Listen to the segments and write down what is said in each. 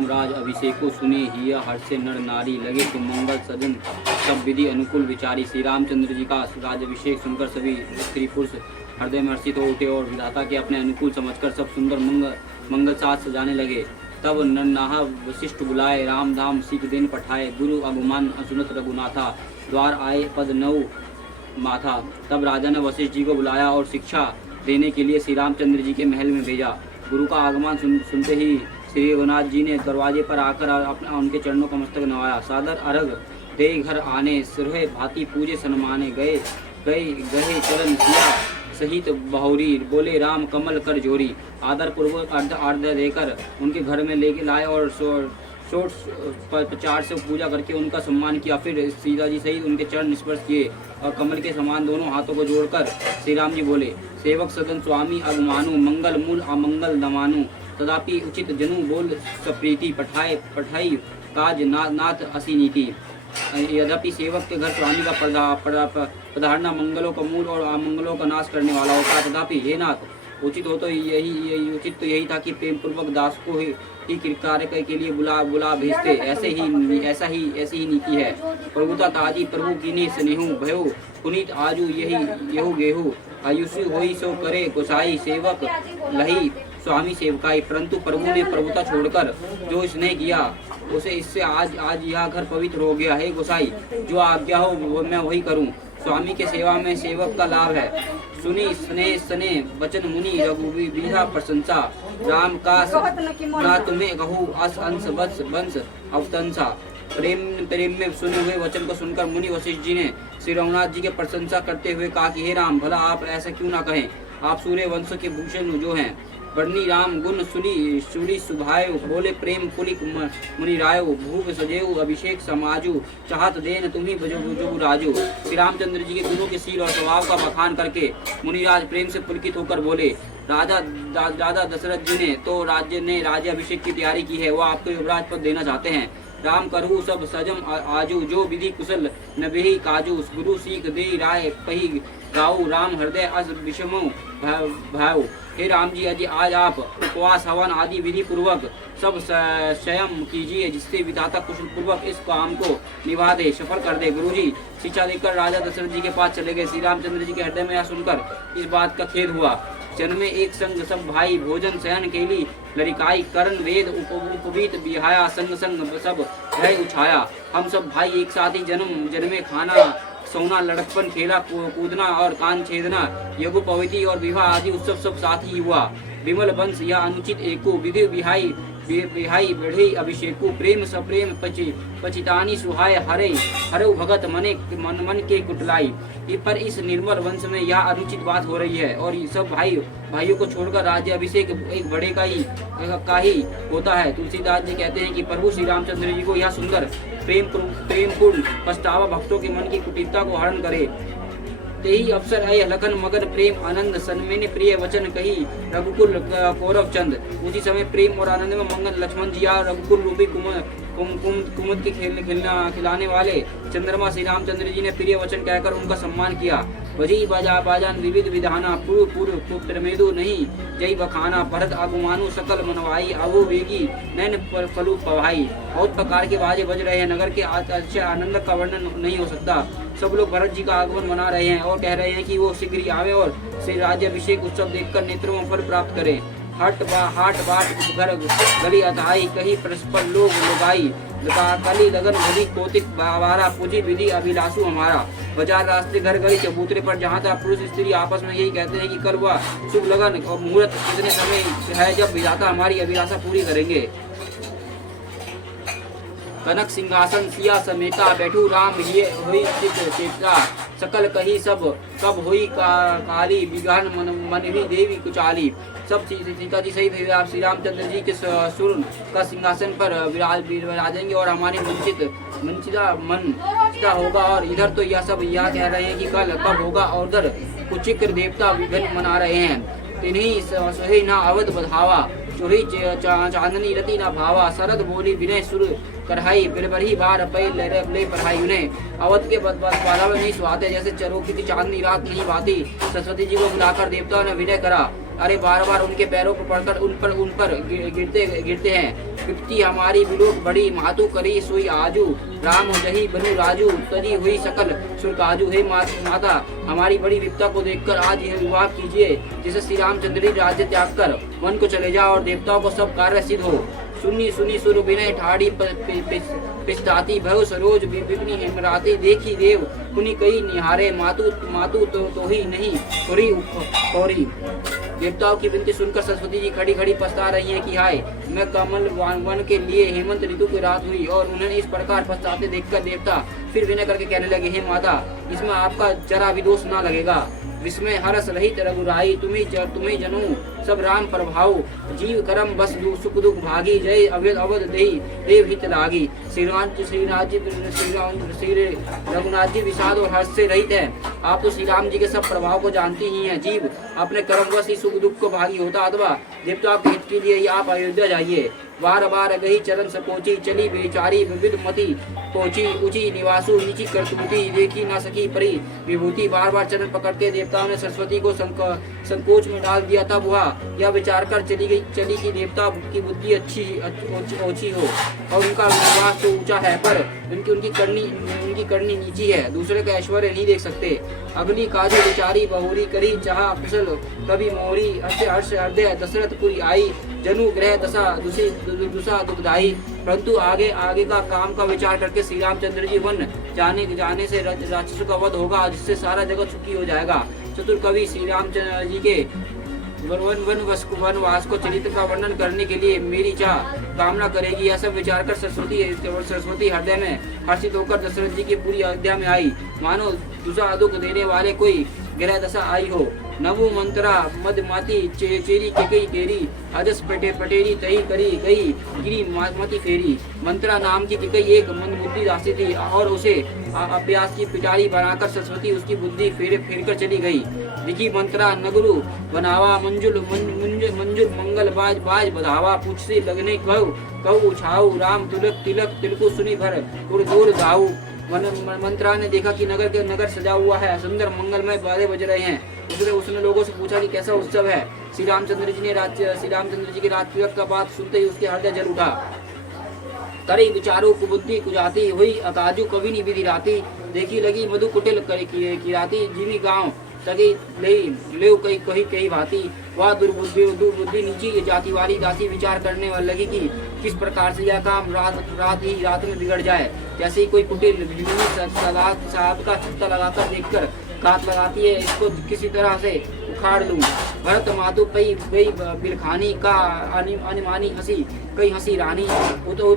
राम राज अभिषेको सुने हिया हर्ष से नर नारी लगे तुम मंगल सजन सब विधि अनुकूल विचारी। श्री रामचंद्र जी का राजाभिषेक सुनकर सभी स्त्री पुरुष हृदय में हर्षित हो उठे और विधाता के अपने अनुकूल समझकर सब सुंदर मंगल साज सजाने लगे। तब नरनाहा वशिष्ठ बुलाए राम धाम सीख दिन पठाए गुरु अगुमान असुनत रघुनाथा द्वार आए पद नौ माथा। तब राजा ने वशिष्ठ जी को बुलाया और शिक्षा देने के लिए श्री रामचंद्र जी के महल में भेजा। गुरु का आगमन सुनते ही श्री रघुनाथ जी ने दरवाजे पर आकर अपना उनके चरणों का मस्तक नवाया। सादर अर्घ दे घर आने सिरहे भांति पूजे सन्माने गए चरण किया सहित बहुरी बोले राम कमल कर जोरी। आदर पूर्वक अर्ध देकर उनके घर में लेके लाए और षोडशोपचार से पूजा करके उनका सम्मान किया। फिर सीता जी सहित उनके चरण स्पर्श किए और कमल के समान दोनों हाथों को जोड़कर श्री राम जी बोले सेवक सदन स्वामी अगमानु मंगल मूल अमंगल दमानु तदापि उचित जनु बोल सप्रीति पठाई काज नाथ असी नीति। यद्यपि सेवक के घर स्वामी का पधारना मंगलों का मूल और अमंगलों का नाश करने वाला होता है, तथापि हे नाथ उचित यही था कि प्रेम पूर्वक दास को ही कार्य के लिए बुला भेजते। ऐसी ही नीति है। प्रभुता ताजी प्रभु कीनी स्नेहु भयो पुनीत आजू यहु गेहू आयुषी होई सो करे गोसाई सेवक लही स्वामी सेवकाई। परंतु प्रभु ने प्रभुता छोड़कर जो स्नेह किया उसे इससे आज यह घर पवित्र हो गया है। गोसाई जो आज्ञा हो वो मैं वही करूं। स्वामी के सेवा में सेवक का लाभ है। सुनी स्नेह वचन मुनि रघुवीरा प्रशंसा राम का ना तुम्हें कहूँ अस अंश वंश अवतंसा। प्रेम में सुने हुए वचन को सुनकर मुनि वशिष्ठ जी ने श्री रघुनाथ जी की प्रशंसा करते हुए कहा कि हे राम भला आप ऐसा क्यों ना कहें। आप सूर्य वंश के भूषण जो हैं वर्णी राम गुण सुनी सुभायो बोले प्रेम पुलिक मुनि रायो भूप सजेऊ अभिषेक समाजू चाहत देन तुम्ही बजो राजू। श्री रामचंद्र जी के गुणों के शील और स्वभाव का बखान करके मुनिराज प्रेम से पुलकित होकर बोले राजा दशरथ जी ने तो राज्याभिषेक की तैयारी की है। वो आपको युवराज पद देना चाहते हैं। राम करहु सब सजम आजू जो विधि कुशल नबेही काजू गुरु सीख दे राय पही गाऊ राम हृदय अस विषमो भाव। हे राम जी यदि आज आप उपवास हवन आदि विधि पूर्वक सब स्वयं कीजिए जिससे विधाता कुशल पूर्वक इस काम को निभा दे सफल कर दे। गुरु जी शिक्षा देकर राजा दशरथ जी के पास चले गए। श्री रामचंद्र जी के हृदय में यह सुनकर इस बात का खेद हुआ। जन्मे एक संग सब भाई भोजन शयन केली लरिकाई करण वेद उपवीत बिहाया संग सब भय उछाया। हम सब भाई एक साथ ही जन्मे खाना सोना लड़कपन खेला कूदना और कान छेदना यज्ञ पविति और विवाह आदि उत्सव सब साथ ही हुआ। विमल वंश या अनुचित एको विधि बिहाई बढ़े अभिषेकु प्रेम सप्रेम पचितानी सुहाय हरे भगत मन के कुटलाई। पर इस निर्मल वंश में यह अनुचित बात हो रही है और सब भाइयों को छोड़कर राज्य अभिषेक एक बड़े का ही होता है। तुलसीदास जी कहते हैं कि प्रभु श्री रामचंद्र जी को यह सुंदर प्रेमपूर्ण पछतावा भक्तों के मन की कुटिलता को हरण करे। तेही अवसर है लखन मगन प्रेम आनंद सन्मेन प्रिय वचन कही रघुकुल कौरव चंद। उसी समय प्रेम और आनंद में मंगन लक्ष्मण जी और रघुकुल रूपी कुमुद के खिलाने वाले चंद्रमा श्री रामचंद्र जी ने प्रिय वचन कहकर उनका सम्मान किया। बजी बाजान विविध विधाना पूर्व पुत्र मेदु नहीं जय बखाना भरत आगुमानु सकल मनवाई आवो वेगी नैन फलू पवाई। बहुत प्रकार के बाजे बज रहे हैं। नगर के अच्छे आनंद का वर्णन नहीं हो सकता। सब लोग भरत जी का आगमन मना रहे हैं और कह रहे हैं कि वो शीघ्र ही आवे और श्री राज्याभिषेक उत्सव देखकर नेत्रों में फल प्राप्त करें। हाट बाट घर गली अथाई कही परस्पर लोग लगाई कली लगन भली कौतिक बावारा पूजी विधि अभिलाषु हमारा। बाजार रास्ते घर गली चबूतरे पर जहाँ तक पुरुष स्त्री आपस में यही कहते हैं कि कल वह शुभ लगन और मुहूर्त कितने समय है जब विधाता हमारी अभिलाषा पूरी करेंगे। कनक सिंहासन सिया समेता बैठू राम ये हुई चेता सकल कही सब कब हुई काली विघान मन ही देवी कुचाली। सब सीता जी सहित श्री रामचंद्र जी के सुर का सिंहासन पर विराजेंगे और हमारे वंचिता होगा। और इधर तो यह सब यह कह रहे हैं कि कल कब होगा और उधर कुचिक्र देवता विघ्न मना रहे हैं। तिन्हीं सोहे ना अवध बधावा चोरी चांदनी रति ना भावा शरद बोली विनय सुर कढ़ाई बिरबरही बार पै ले पढ़ाई। उन्हें अवध के बाधा में नहीं सुहाते जैसे चरोखी की चांदनी रात नहीं बाती। सरस्वती जी को बुलाकर देवताओं ने विनय करा। अरे बार बार उनके पैरों पर पड़कर उन पर गिरते हैं। विपत्ति हमारी विलोक बड़ी, मातु करी सोई आजू, राम जही बनु राजू, तजी हुई सकल सुरकाजू। हे माता, हमारी बड़ी विपत्ता को देखकर आज यह विवाह कीजिए, जिसे श्री रामचंद्र जी राज्य त्याग कर वन को चले जाओ और देवताओं को सब कार्य सिद्ध हो। सुनी सुनी सुर विनय ठाड़ी पिस्ताती भव सरोज विपिनी हेमराती, देखी देव पुनि कई निहारे, मातु मातु तो ही नहीं थोड़ी। देवताओं की विनती सुनकर सरस्वती जी खड़ी खड़ी पछता रही हैं कि हाय, मैं कमल वन के लिए हेमंत ऋतु की रात हुई। और उन्हें इस प्रकार पछताते देखकर देवता फिर विनय करके कहने लगे, हे माता, इसमें आपका जरा भी दोष न लगेगा। विस्मय हरस रहित रघुराई, तुम्हें जनू सब राम प्रभाव, जीव करम बस सुख दुख भागी, जय अवध देही देव हित लागी। श्री रघुनाथ जी विषाद और हर्ष से रहित है। आप तो श्री राम जी के सब प्रभाव को जानती ही हैं। जीव अपने कर्म वश ही सुख दुख को भागी होता, अथवा देवता के हित के लिए ही आप अयोध्या जाइए। बार बार गही चरण सकोची, चली बेचारी विविध मति, पहुंची ऊंची निवासु नीची करतूती, देखी न सकी परी विभूति। बार बार चरण पकड़ के देवताओं ने सरस्वती को संकोच में डाल दिया। तब वह यह विचार कर चली कि देवता की बुद्धि ओछी हो और उनका निवास तो ऊंचा है, पर उनकी करनी नीची है, दूसरे का ऐश्वर्य नहीं देख सकते। अग्नि काजु विचारी बहुरी, करी चाह कुशल कवि मोरी, हर्ष हृदय दशरथपुरी आई, जनु ग्रह दशा दुषा दुखदाई। परंतु आगे का काम का विचार करके श्री रामचंद्र जी वन जाने से राक्षसों का वध होगा, जिससे सारा जगत सुखी हो जाएगा। चतुर कवि श्री रामचंद्र जी के वनवास को चरित्र का वर्णन करने के लिए मेरी चाह कामना करेगी। यह सब विचार कर सरस्वती हृदय में हर्षित होकर दशरथ जी की पूरी अयोध्या में आई, मानो दुषा दुख देने वाले कोई ग्रह दशा आई हो। नवु मंत्रा मदमाती चेरी केकई केरी, अजस पटेरी तही करी गई गिरी मती फेरी। मंत्रा नाम की केकई एक मंदबुद्धि दासी थी और उसे अभ्यास की पिटारी बनाकर सरस्वती उसकी बुद्धि फेर कर चली गई। दिखी मंत्रा नगरु बनावा, मंजुल मंगल बाज बधावा, पूछ से लगने कहु उछाऊ, राम तिलक तिलकु सुनी भर दूर दाऊ। मंत्रा ने देखा कि नगर सजा हुआ है, सुंदर मंगलमय बाजे बज रहे हैं। उसने लोगों से पूछा कि कैसा उत्सव है। श्री रामचंद्र जी के राज तिलक का बात सुनते ही उसके हृदय जल उठा। करे विचारों कुबुद्धि कुजाती हुई, अकाजू कवि विधि राती, देखी लगी मधु कुटिल की राती, जिमी गाँव तगी ले कही भांति। वह दुर्बुद्धि नीची जाति वाली दासी विचार करने वाली लगी कि किस प्रकार से यह काम रात में बिगड़ जाए। जैसे ही कोई कुटिल साहब का छत्ता लगाकर देखकर घात लगाती है, इसको किसी तरह से उखाड़ लूं। भरत मातु पई गई बिलखानी का अनिमानी हंसी कई हंसी रानी, उतरू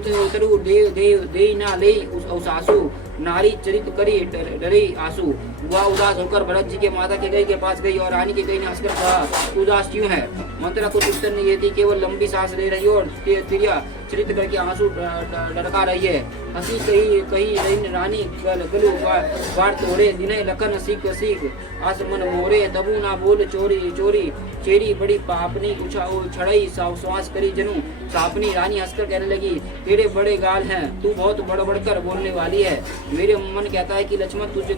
दे ना ले सासू, नारी चरित करी डरे आंसू। वह उदास होकर भरत जी के माता के गई के पास गई और रानी के गई ने हंसकर कहा, उदास क्यों है? मंत्रा कुछ उत्तर नहीं देती, केवल लंबी सांस ले रही और तिरिया चरित करके आंसू ढड़का रही है। हंसी कही रानी गलू बार तोड़े, दिने लखन सीख आसमन मोरे, तबू ना बोल चोरी चेरी बड़ी पापनी छड़ई श्वास करी जनु सापनी। रानी हंसकर कहने लगी, तेरे बड़े गाल हैं, तू बहुत बढ़कर बोलने वाली है। मेरे मन कहता है कि लक्ष्मण तुझे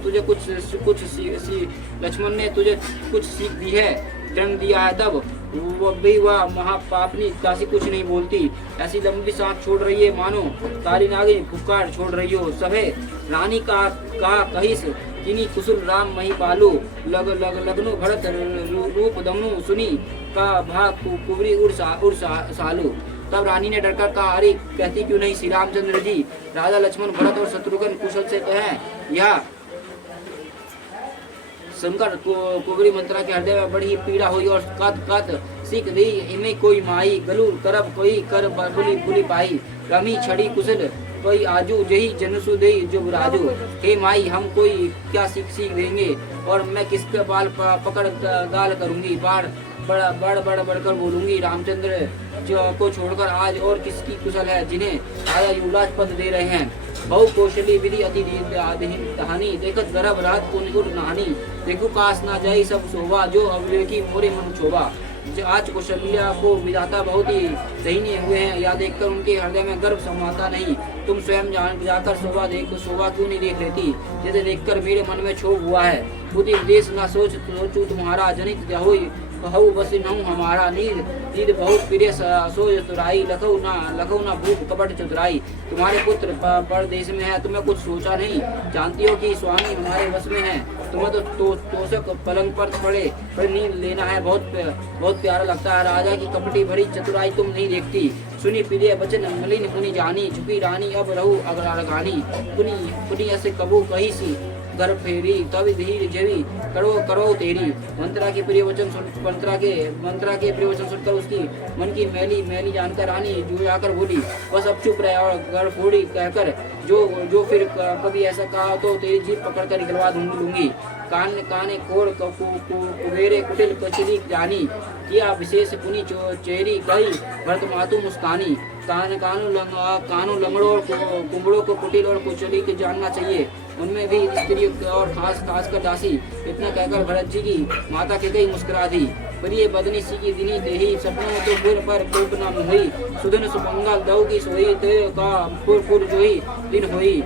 लक्ष्मण ने तुझे कुछ सीख दी है, जन्म दिया है। तब वह महापापनी दासी कुछ नहीं बोलती, ऐसी लंबी सांस छोड़ रही है मानो काली नागिन फुफकार छोड़ रही हो। सभे रानी का कहिस किनी कुशल राम मही पालू, लगनु भरत रूप दमनु सुनी का भा कुबरी उड़ सालू। तब रानी ने डरकर कहा, अरे कहती क्यों नहीं श्री रामचंद्र जी, राजा लक्ष्मण भरत और शत्रुघ्न कुशल से हैं। यह सुनकर कुबरी मंत्रा के हृदय में बड़ी पीड़ा हुई और कत सीख दी, इमें कोई माई गलू करब कोई कर बुली पाई, रमी छड़ी कुशल कोई आजू जही जनसु दे जो राजू। हे माई, हम कोई क्या सीख देंगे और मैं किसके बाल पकड़ गाल करूंगी, बढ़कर बोलूंगी। रामचंद्र को छोड़कर आज और किसकी कुशल है जिन्हें राजा युवराज पद दे रहे हैं। बहु कौशली विधि अति दहानी, देखत गर्भ रात को निकुट नहानी, देखो काश ना जाई सब शोभा, जो अविवेकी मोरे मन क्षोभा। आज कौशल्या को विधाता बहुत ही दयनीय हुए हैं, यह देखकर उनके हृदय में गर्व समाता नहीं। तुम स्वयं जाकर शोभा क्यों नहीं देख लेती, जिसे देखकर मेरे मन में क्षोभ हुआ है। बुद्धि देश न सोचू तुम्हारा, जनित कहु बस नहु हमारा नीर नीर बहुत प्रिय सो तुराई लखऊ ना भूप कपट चतुराई। तुम्हारे पुत्र परदेश में है, तुम्हें कुछ सोचा नहीं, जानती हो कि स्वामी हमारे वश में है। तुम्हें तो तोषक पलंग पर पड़े नींद लेना है, बहुत प्यारा लगता है। राजा की कपटी भरी चतुराई तुम नहीं देखती। सुनी प्रिय वचन मलिन पुनि जानी, झुकी रानी अब रहू अगरागानी। पुनि ऐसे कबू कही सी घर फेरी, तब धीर जेवी करो तेरी। मंत्रा के प्रिय वचन सुनकर उसकी मन की मैली जानकर रानी जो आकर बोली, बस अब चुप रहे और घर फोड़ी कहकर जो फिर कभी ऐसा कहा तो तेरी जीभ पकड़कर निकलवा लूंगी। काने कोड़ कुबेरे कुटिल कचरी जानी, किया विशेष पुनि चेरी कही भरत मातु मुस्कानी। कानू लंगड़ों और कुंबड़ों को कुटिल और कुचली के जानना चाहिए, उनमें भी स्त्री और खास कर दासी। इतना कहकर भरत जी की माता के गई मुस्कुरा दी। प्रिय बदनी सी की दिनी देही, सपनों में तो पुर पर कोप न हुई। सुधन सुमंगल दऊ की सोई, ते का पुर जोई दिन हुई।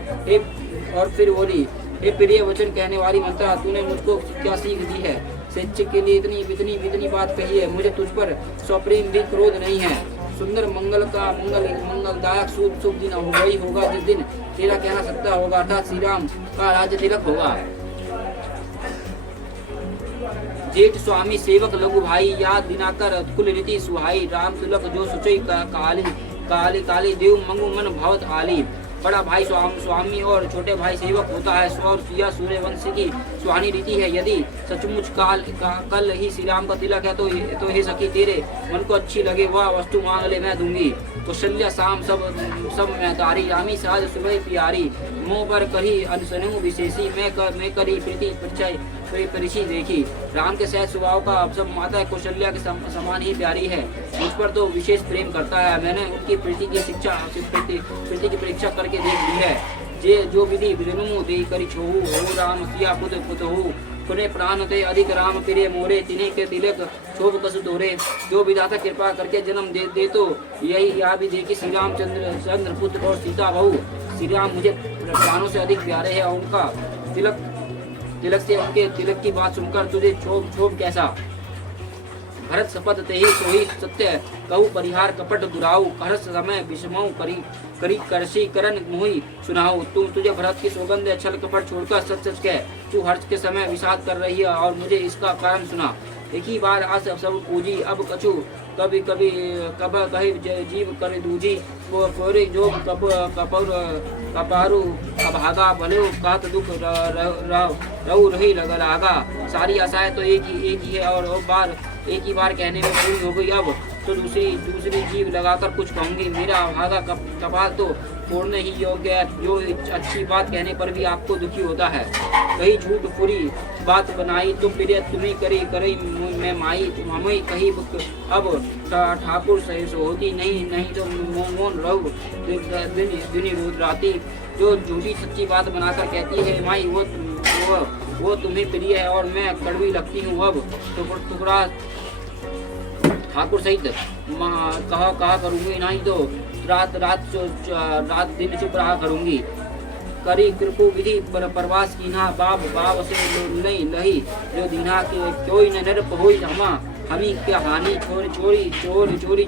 और फिर बोली, हे प्रिय वचन कहने वाली मंत्रा, तूने मुझको क्या सीख दी है? शिक्षक के लिए इतनी बात कही है। मुझे तुझ पर स्वप्रेम भी क्रोध नहीं है। सुंदर मंगलदायक शुभ दिन वही होगा जिस दिन तेरा कहना सत्य होगा, अर्थात श्री राम का राज्य तिलक होगा। जेठ स्वामी सेवक लघु भाई, याद दिनाकर कुल रीति सुहाई। राम तिलक जो सुचई काली देव मंगू मन भावत आली। बड़ा भाई स्वामी और छोटे भाई सेवक होता है। यह सूर्यवंश की सुहानी रीति है। यदि सचमुच कल ही श्री राम का तिलक है तो हे सखी तेरे मन को अच्छी लगे वह वस्तु मांग ले, मैं दूंगी। कौशल्या शाम सब मैं तारी, रामी साज सुबह प्यारी। मुँह पर करी अनसनु विशेषी, मैं करी प्रीति परिचय देखी। राम के सहज स्वभाव का सब माता कौशल्या के समान ही प्यारी है। मुझ पर तो विशेष प्रेम करता है। मैंने उनकी प्रीति की परीक्षा करके देख ली है। जे जो विधि विनु दे करी छोहू, हो राम सिया पुत हो। पुने प्राण ते अधिक राम प्रिय मोरे, तिन्हीं के तिलक शोभ कसु तोरे। जो विधाता कृपा करके जन्म दे तो यही या भी देखी श्री रामचंद्र पुत्र और सीता बहू। श्री राम मुझे प्राणों से अधिक प्यारे है। उनका तिलक से उनके तिलक की बात सुनकर तुझे क्षोभ कैसा? भरत शपथ ते ही सोही सत्य कहू, परिहार कपट दुराऊ। हर्ष समय विषमऊ करी करसी करन मोही सुनाऊ। तुझे भरत की सौगंध छल कपट छोड़कर सच कह। तू हर्ष के समय विषाद कर रही है और मुझे इसका कारण सुना। एक ही बार आस सब पूजी, अब कछु कभी कही जीव कर दूजी। कोरे जो कपारू अभागा, भले कात दुख रहु रही लागा। सारी आशाएं तो एक ही है और एक ही बार कहने में पूरी हो गई। अब तो दूसरी जीव लगाकर कुछ कहूंगी। मेरा भागा कपाल तो तोड़ने ही योग्य है, जो अच्छी बात कहने पर भी आपको दुखी होता है। कहीं झूठ पूरी बात बनाई तो प्रिय तुम्हें करी मैं माई। हमें कही अब ठाकुर सही होती नहीं तो मौन रहू दिन राती। जो झूठी सच्ची बात बनाकर कहती है माई, वो तुम्हें प्रिय है और मैं कड़वी लगती हूँ। अब टुकड़ा ठाकुर सहित कहा करूंगी, नहीं तो रात दिन चुप रहा करूंगी। करी कृपु विधि प्रवास कीन्हा, बाब से नहीं लही। जो दीन्हा के कोई न नर होई हमी क्या हानि। चोरी छोड़ी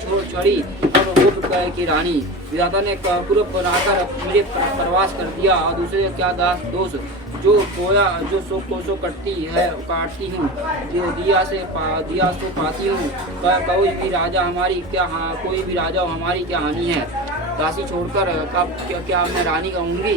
अब होप की रानी। विधाता ने पूर्व बनाकर मुझे प्रवास कर दिया और दूसरे क्या दोष। जो बोया जो सो काटती हूँ, दिया सो पाती हूँ। कोई भी राजा हमारी क्या हानि है। काशी छोड़कर क्या मैं रानी कहूँगी।